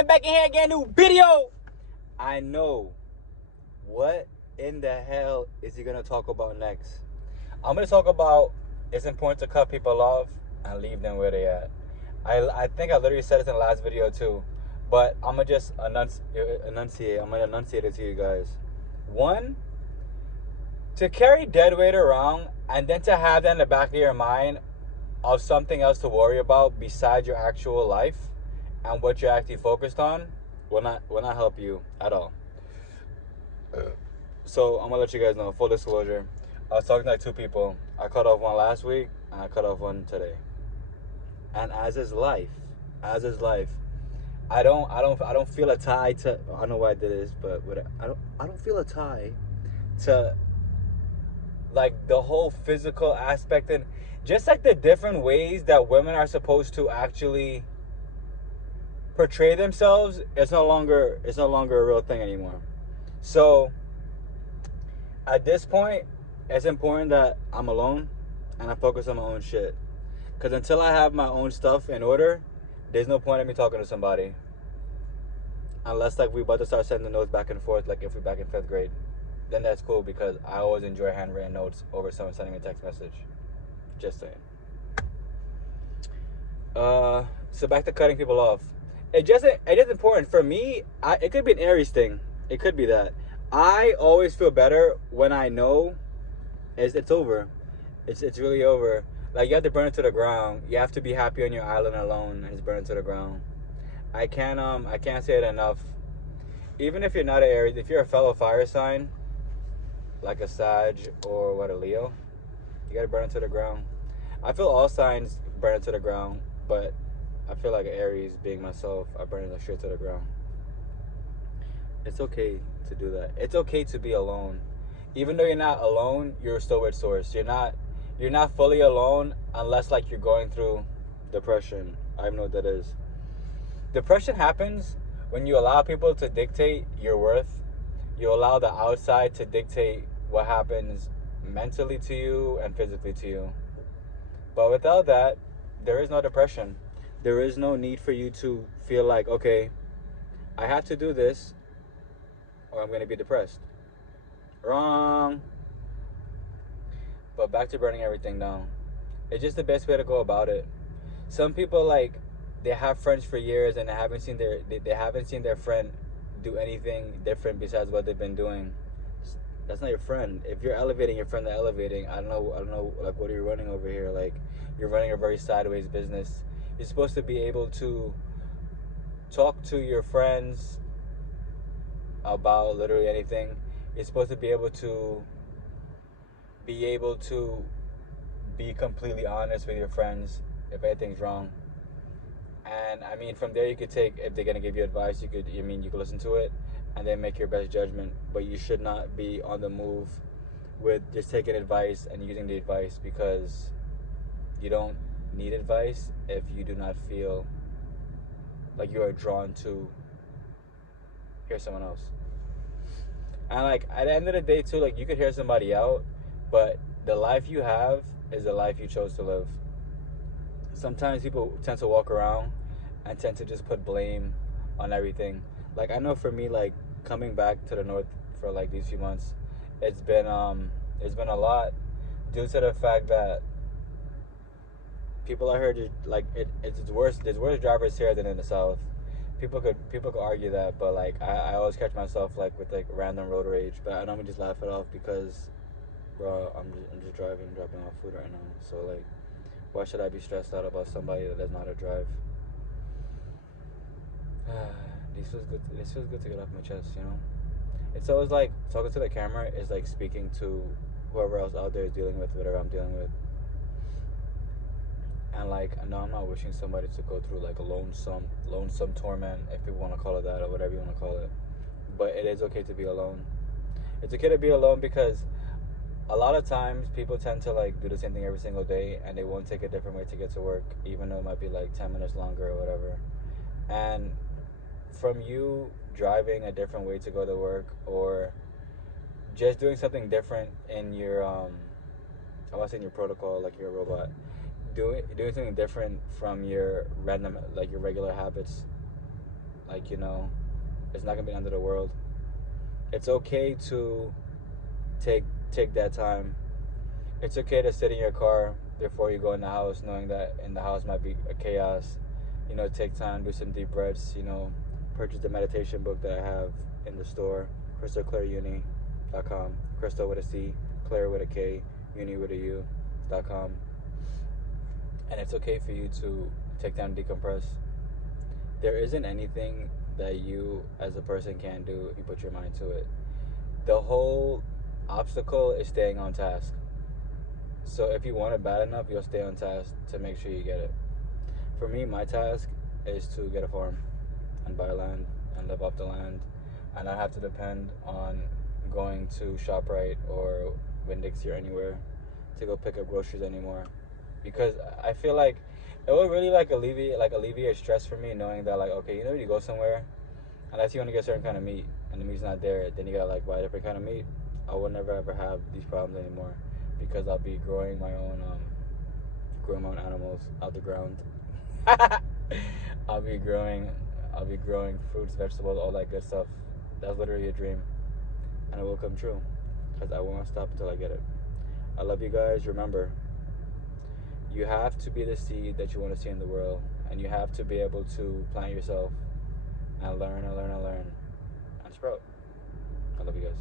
man back in here again, new video. I know. What in the hell is he gonna talk about next? I'm gonna talk about it's important to cut people off and leave them where they at. I think I literally said this in the last video too, but I'm gonna just enunciate. I'm gonna enunciate it to you guys. One, to carry dead weight around and then to have that in the back of your mind of something else to worry about besides your actual life and what you're actually focused on will not help you at all. So I'm gonna let you guys know, full disclosure, I was talking to like two people. I cut off one last week and I cut off one today. And as is life, I don't feel a tie to, I don't know why I did this, but I don't feel a tie to like the whole physical aspect, and just like the different ways that women are supposed to actually portray themselves. It's no longer a real thing anymore. So at this point, it's important that I'm alone and I focus on my own shit. Because until I have my own stuff in order, there's no point in me talking to somebody. Unless like we about to start sending notes back and forth, like if we're back in 5th grade. Then that's cool, because I always enjoy handwritten notes over someone sending me a text message. Just saying. So back to cutting people off. It just important for me. It could be an Aries thing. It could be that I always feel better when I know it's over. It's really over. Like, you have to burn it to the ground. You have to be happy on your island alone and just burn it to the ground. I can't say it enough. Even if you're not an Aries, if you're a fellow fire sign, like a Sag or a Leo, you gotta burn it to the ground. I feel all signs burn it to the ground, but I feel like an Aries, being myself, I burn it straight to the ground. It's okay to do that. It's okay to be alone. Even though you're not alone, you're still with source. You're not fully alone unless like you're going through depression. I know what that is. Depression happens when you allow people to dictate your worth. You allow the outside to dictate what happens mentally to you and physically to you. But without that, there is no depression. There is no need for you to feel like, okay, I have to do this or I'm going to be depressed. Wrong. But back to burning everything down. It's just the best way to go about it. Some people, like, they have friends for years and they haven't seen their friend do anything different besides what they've been doing. That's not your friend. If you're elevating your friend, they're elevating. I don't know, like, what are you running over here? Like, you're running a very sideways business. You're supposed to be able to talk to your friends about literally anything. You're supposed to be able to be completely honest with your friends if anything's wrong. And I mean, from there you could take, if they're gonna give you advice, you could listen to it and then make your best judgment. But you should not be on the move with just taking advice and using the advice, because you don't need advice if you do not feel like you are drawn to hear someone else. And like, at the end of the day too, like, you could hear somebody out, but the life you have is the life you chose to live. Sometimes people tend to walk around and tend to just put blame on everything. Like, I know for me, like, coming back to the north for like these few months, it's been a lot, due to the fact that people out here just, like, it's worse. There's worse drivers here than in the south. People could argue that, but like, I always catch myself like with like random road rage, but I don't just laugh it off because, bro, I'm just dropping off food right now. So like, why should I be stressed out about somebody that doesn't know how to drive? This feels good to get off my chest, you know? It's always like, talking to the camera is like speaking to whoever else out there is dealing with whatever I'm dealing with. And like, I know I'm not wishing somebody to go through like a lonesome torment, if people want to call it that, or whatever you want to call it. But it is okay to be alone. It's okay to be alone, because a lot of times people tend to like do the same thing every single day, and they won't take a different way to get to work, even though it might be like 10 minutes longer or whatever. And from you driving a different way to go to work, or just doing something different in your I want to say in your protocol, like you're a robot, doing something different from your random, like your regular habits, Like, you know, it's not gonna be the end of the world. It's okay to take take that time. It's okay to sit in your car before you go in the house, knowing that in the house might be a chaos. You know, take time, do some deep breaths. You know, purchase the meditation book that I have in the store, crystalclareuni.com. Crystal with a C, Claire with a K, Uni with a U.com. And it's okay for you to take time to decompress. There isn't anything that you as a person can do if you put your mind to it. The whole obstacle is staying on task. So if you want it bad enough, you'll stay on task to make sure you get it. For me, my task is to get a farm and buy land and live off the land, and not have to depend on going to ShopRite or Winn-Dixie or anywhere to go pick up groceries anymore. Because I feel like it would really alleviate stress for me, knowing that, like, okay, you know, you go somewhere unless you want to get a certain kind of meat and the meat's not there, then you gotta like buy a different kind of meat. I will never ever have these problems anymore because I'll be growing my own animals out the ground. I'll be growing fruits, vegetables, all that good stuff. That's literally a dream, and it will come true because I won't stop until I get it. I love you guys. Remember, you have to be the seed that you want to see in the world, and you have to be able to plant yourself and learn and learn and learn and sprout. I love you guys.